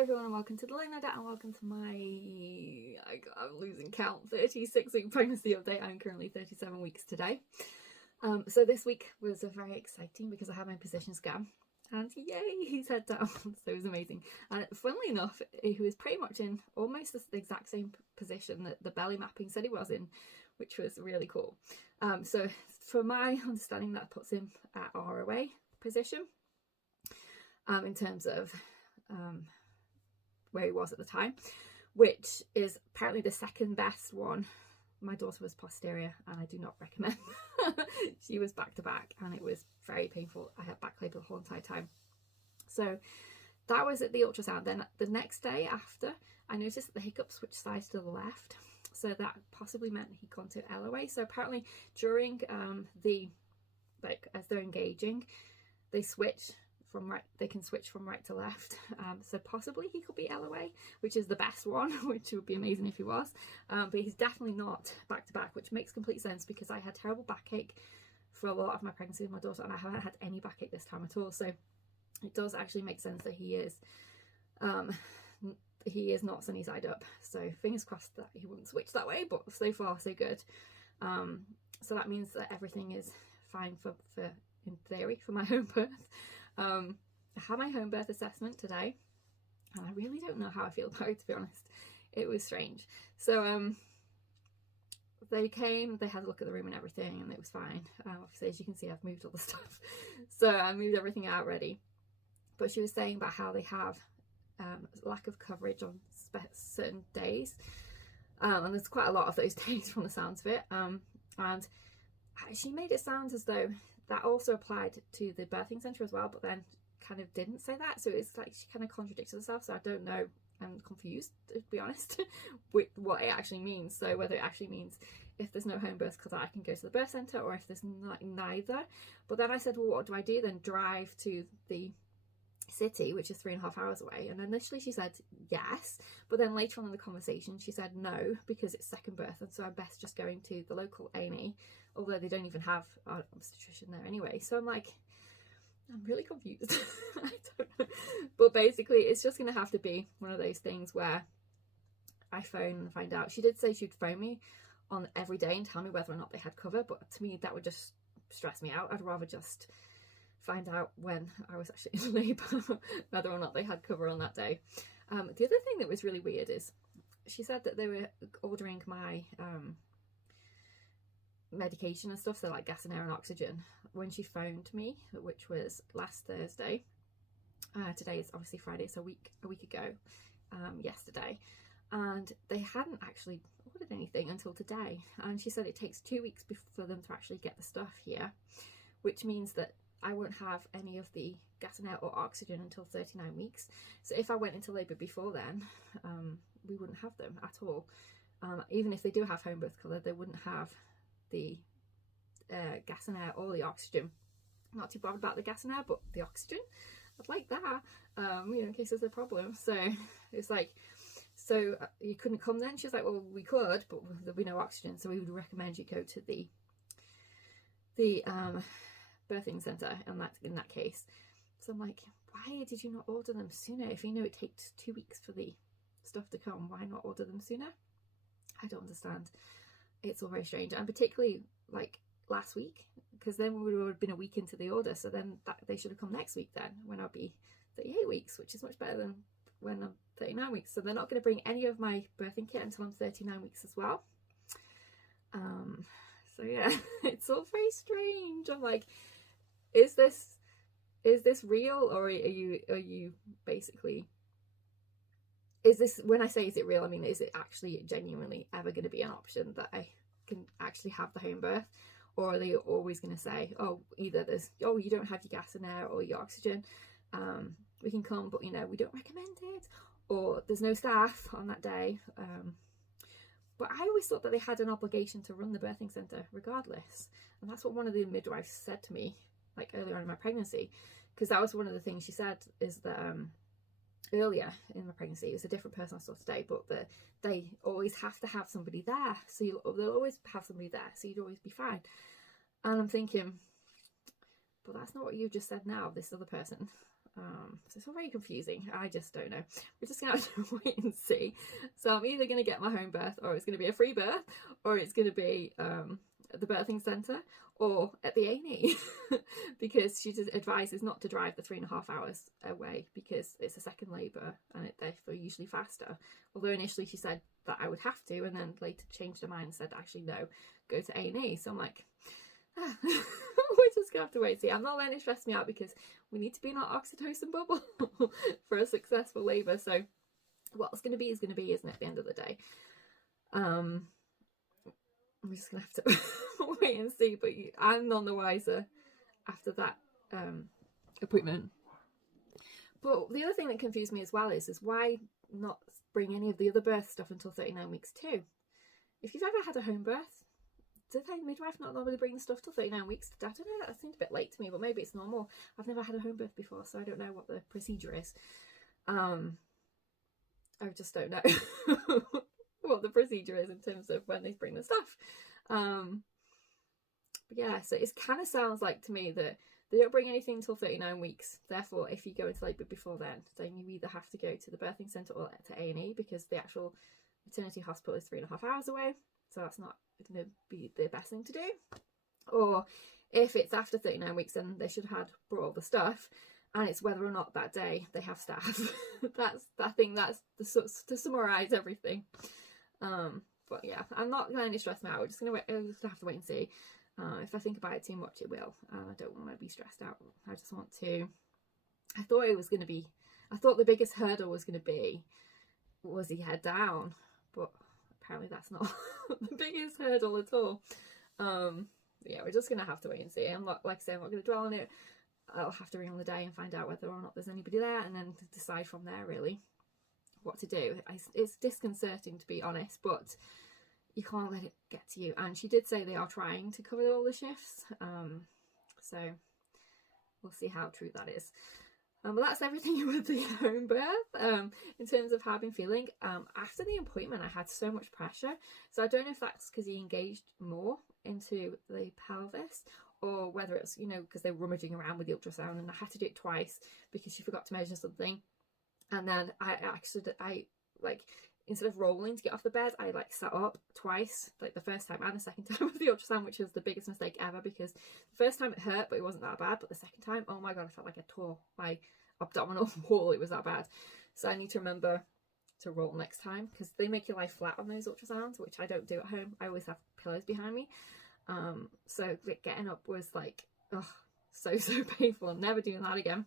Hi everyone and welcome to the Learning Ladder and welcome to my, I'm losing count, 36-week pregnancy update. I'm currently 37 weeks today. So this week was very exciting because I had my position scan and yay, he's head down, so it was amazing. And funnily enough, he was pretty much in almost the exact same position that the belly mapping said he was in, which was really cool. So for my understanding, that puts him at ROA position in terms of where he was at the time, which is apparently the second best one. My daughter was posterior and I do not recommend. She was back to back and it was very painful. I had back labor the whole entire time. So that was at the ultrasound. Then the next day after, I noticed that the hiccup switched sides to the left, so that possibly meant he'd gone to LOA. So apparently during as they're engaging, they switch from right, they can switch from right to left, so possibly he could be LOA, which is the best one, which would be amazing if he was, but he's definitely not back to back, which makes complete sense because I had terrible backache for a lot of my pregnancy with my daughter and I haven't had any backache this time at all, so it does actually make sense that he is not sunny side up. So fingers crossed that he wouldn't switch that way, but so far so good. So that means that everything is fine for in theory for my home birth. I had my home birth assessment today and I really don't know how I feel about it, to be honest. It was strange. So they came, they had a look at the room and everything and it was fine. Obviously, as you can see, I've moved all the stuff, so I moved everything out ready. But she was saying about how they have lack of coverage on certain days, and there's quite a lot of those days from the sounds of it, and she made it sound as though that also applied to the birthing centre as well, but then kind of didn't say that. So it's like she kind of contradicted herself. So I don't know. I'm confused, to be honest, with what it actually means. So whether it actually means if there's no home birth because I can go to the birth centre, or if there's neither. But then I said, well, what do I do then? Drive to the city, which is 3.5 hours away? And initially she said yes, but then later on in the conversation she said no because it's second birth, and so I'm best just going to the local A&E, although they don't even have an obstetrician there anyway. So I'm like, I'm really confused. I don't know. But basically it's just going to have to be one of those things where I phone and find out. She did say she'd phone me on every day and tell me whether or not they had cover, but to me that would just stress me out. I'd rather just find out when I was actually in labour whether or not they had cover on that day. The other thing that was really weird is she said that they were ordering my medication and stuff, so like gas and air and oxygen, when she phoned me, which was last Thursday. Today is obviously Friday, so a week ago, yesterday, and they hadn't actually ordered anything until today. And she said it takes 2 weeks for them to actually get the stuff here, which means that I won't have any of the gas and air or oxygen until 39 weeks. So if I went into labour before then, we wouldn't have them at all. Even if they do have home birth colour, they wouldn't have the gas and air or the oxygen. Not too bothered about the gas and air, but the oxygen, I'd like that, you know, in case there's a problem. So it's like, so you couldn't come then? She was like, well, we could, but there'll be no oxygen, so we would recommend you go to the birthing centre in that case. So I'm like, why did you not order them sooner? If you know it takes 2 weeks for the stuff to come, why not order them sooner? I don't understand. It's all very strange, and particularly like last week, because then we would have been a week into the order, so then they should have come next week then, when I'll be 38 weeks, which is much better than when I'm 39 weeks. So they're not going to bring any of my birthing kit until I'm 39 weeks as well. So yeah, it's all very strange. I'm like, is this real, or are you basically, is this, when I say is it real, I mean, is it actually genuinely ever going to be an option that I can actually have the home birth? Or are they always going to say, oh, either there's, oh, you don't have your gas and air or your oxygen, we can come, but you know, we don't recommend it, or there's no staff on that day. But I always thought that they had an obligation to run the birthing centre regardless, and that's what one of the midwives said to me like earlier on in my pregnancy, because that was one of the things she said, is that earlier in my pregnancy, it was a different person I saw today, but they always have to have somebody there, so they'll always have somebody there, so you'd always be fine. And I'm thinking, but that's not what you just said now, this other person. So it's all very confusing. I just don't know. We're just gonna have to wait and see. So I'm either gonna get my home birth, or it's gonna be a free birth, or it's gonna be at the birthing centre or at the A&E because she advises not to drive the 3.5 hours away because it's a second labour and it therefore usually faster. Although initially she said that I would have to, and then later changed her mind and said actually no, go to A&E. So I'm like, we're just gonna have to wait and see. I'm not letting it stress me out because we need to be in our oxytocin bubble for a successful labour. So what's going to be is going to be, isn't it, at the end of the day? I'm just gonna have to wait and see, but I'm none the wiser after that appointment. But the other thing that confused me as well is why not bring any of the other birth stuff until 39 weeks too? If you've ever had a home birth, did the midwife not normally bring stuff till 39 weeks? I don't know, that seemed a bit late to me, but maybe it's normal. I've never had a home birth before, so I don't know what the procedure is. I just don't know what the procedure is in terms of when they bring the stuff. But yeah, so it kind of sounds like to me that they don't bring anything until 39 weeks. Therefore, if you go into labour before then you either have to go to the birthing centre or to A&E because the actual maternity hospital is 3.5 hours away. So that's not going to be the best thing to do. Or if it's after 39 weeks, then they should have brought all the stuff. And it's whether or not that day they have staff. I think that's to summarise everything. But yeah, I'm not going to stress me out. We're just going to have to wait and see. If I think about it too much, it will. I don't want to be stressed out. I just want to. I thought the biggest hurdle was going to be, was he head down? But apparently that's not the biggest hurdle at all. Yeah, we're just going to have to wait and see. I'm not, like I say, I'm not going to dwell on it. I'll have to ring on the day and find out whether or not there's anybody there, and then decide from there really what to do. It's disconcerting, to be honest, but you can't let it get to you. And she did say they are trying to cover all the shifts, so we'll see how true that is. But that's everything with the home birth. In terms of how I've been feeling, after the appointment I had so much pressure, so I don't know if that's because he engaged more into the pelvis, or whether it's, you know, because they were rummaging around with the ultrasound and I had to do it twice because she forgot to measure something. And then I like, instead of rolling to get off the bed, I like sat up twice, like the first time and the second time with the ultrasound, which was the biggest mistake ever, because the first time it hurt but it wasn't that bad, but the second time, oh my god, I felt like I tore my abdominal wall. It was that bad. So I need to remember to roll next time, because they make you lie flat on those ultrasounds, which I don't do at home. I always have pillows behind me. So getting up was like, oh, so painful. I'm never doing that again.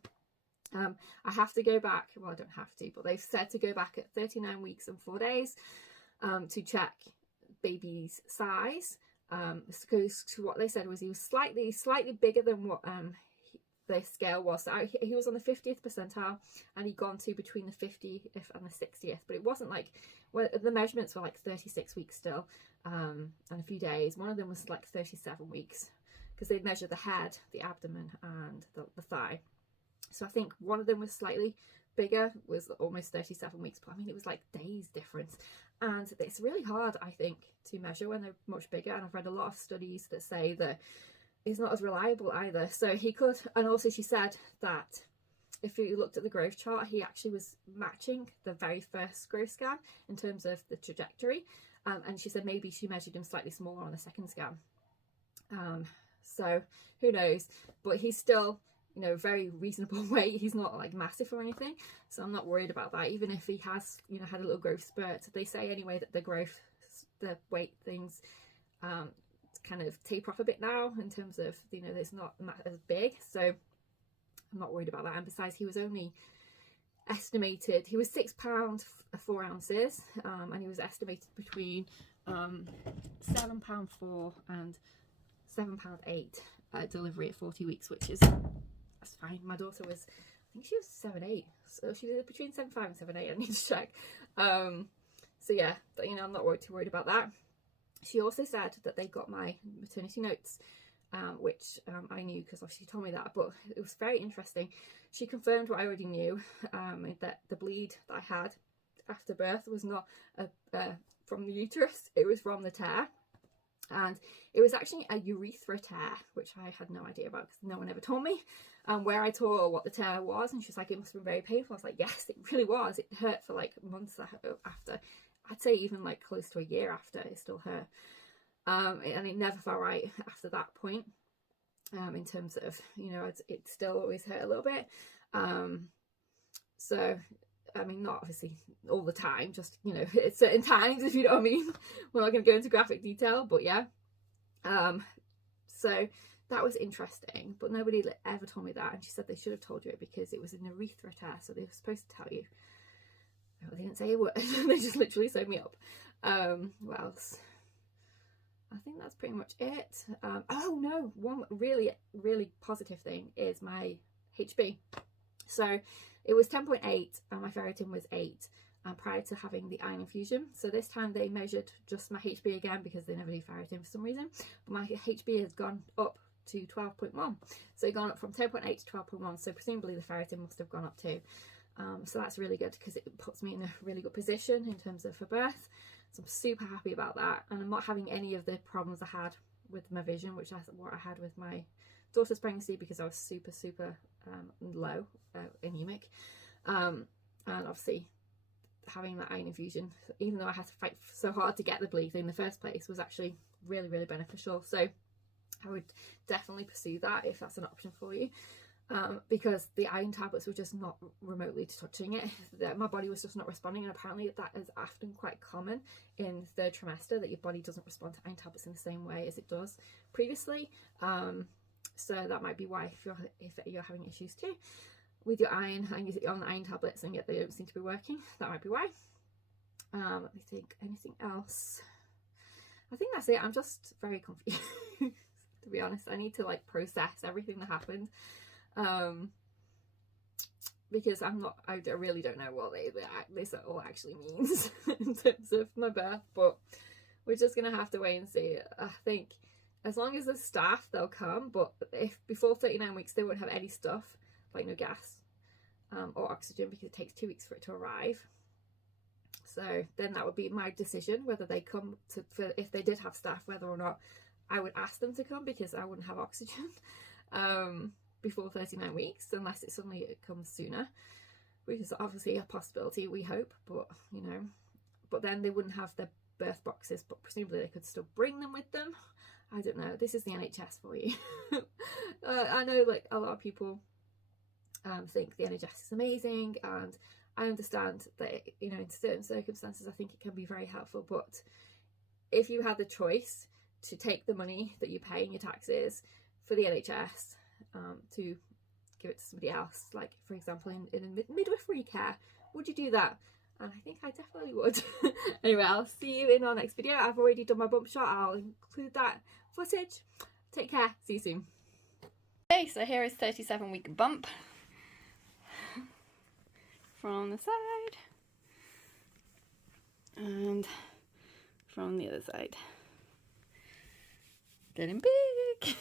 I have to go back, well, I don't have to, but they've said to go back at 39 weeks and 4 days to check baby's size. Because what they said was he was slightly bigger than what the scale was. So he was on the 50th percentile, and he'd gone to between the 50th and the 60th, but it wasn't like, well, the measurements were like 36 weeks still, and a few days. One of them was like 37 weeks because they'd measured the head, the abdomen, and the thigh. So I think one of them was slightly bigger, was almost 37 weeks, but I mean, it was like days difference. And it's really hard, I think, to measure when they're much bigger. And I've read a lot of studies that say that it's not as reliable either. So he could, and also she said that if you looked at the growth chart, he actually was matching the very first growth scan in terms of the trajectory. And she said maybe she measured him slightly smaller on the second scan. So who knows, but he's still, you know, very reasonable weight. He's not like massive or anything, so I'm not worried about that. Even if he has, you know, had a little growth spurt, they say anyway that the weight things kind of taper off a bit now in terms of, you know, it's not as big, so I'm not worried about that. And besides, he was only estimated, he was £6 4 ounces, and he was estimated between £7.4 and £7.8 at delivery at 40 weeks, which is, that's fine. My daughter was, I think she was 7'8", so she was between 7'5" and 7'8". I need to check. So yeah, you know, I'm not too worried about that. She also said that they got my maternity notes, which I knew because obviously she told me that, but it was very interesting. She confirmed what I already knew, that the bleed that I had after birth was not from the uterus, it was from the tear. And it was actually a urethra tear, which I had no idea about because no one ever told me where I tore or what the tear was. And she was like, it must have been very painful. I was like, yes, it really was. It hurt for like months after. I'd say even like close to a year after, it still hurt. And it never felt right after that point. In terms of, you know, it still always hurt a little bit. So, I mean, not obviously all the time, just, you know, at certain times, if you know what I mean. We're not going to go into graphic detail, but yeah. So that was interesting, but nobody ever told me that. And she said they should have told you it because it was an urethra tear, so they were supposed to tell you. They didn't say a word. They just literally sewed me up. What else? I think that's pretty much it. Oh no, one really, really positive thing is my HB. So it was 10.8 and my ferritin was 8 prior to having the iron infusion. So this time they measured just my HB again because they never do ferritin for some reason. But my HB has gone up to 12.1. So it's gone up from 10.8 to 12.1. So presumably the ferritin must have gone up too. So that's really good because it puts me in a really good position in terms of for birth. So I'm super happy about that, and I'm not having any of the problems I had with my vision, which what I had with my daughter's pregnancy, because I was super low, anemic, and obviously having that iron infusion, even though I had to fight so hard to get the bleed in the first place, was actually really, really beneficial. So I would definitely pursue that if that's an option for you. Because the iron tablets were just not remotely touching it. My body was just not responding, and apparently that is often quite common in third trimester, that your body doesn't respond to iron tablets in the same way as it does previously. So that might be why if you're having issues too with your iron and you're on the iron tablets and yet they don't seem to be working, that might be why. Let me think, anything else? I think that's it. I'm just very confused to be honest. I need to like process everything that happened. Because I really don't know what this all actually means in terms of my birth, but we're just gonna have to wait and see. I think as long as there's staff, they'll come, but if before 39 weeks they won't have any stuff, like no gas or oxygen, because it takes 2 weeks for it to arrive. So then that would be my decision whether they come if they did have staff, whether or not I would ask them to come, because I wouldn't have oxygen before 39 weeks, unless it comes sooner, which is obviously a possibility, we hope, but you know, but then they wouldn't have their birth boxes, but presumably they could still bring them with them. I don't know, this is the NHS for you. I know like a lot of people think the NHS is amazing, and I understand that, you know, in certain circumstances I think it can be very helpful, but if you had the choice to take the money that you pay in your taxes for the NHS to give it to somebody else, like for example in midwifery care, would you do that? And I think I definitely would. Anyway, I'll see you in our next video. I've already done my bump shot. I'll include that footage. Take care. See you soon. Okay, so here is 37-week bump from the side and from the other side. Getting big.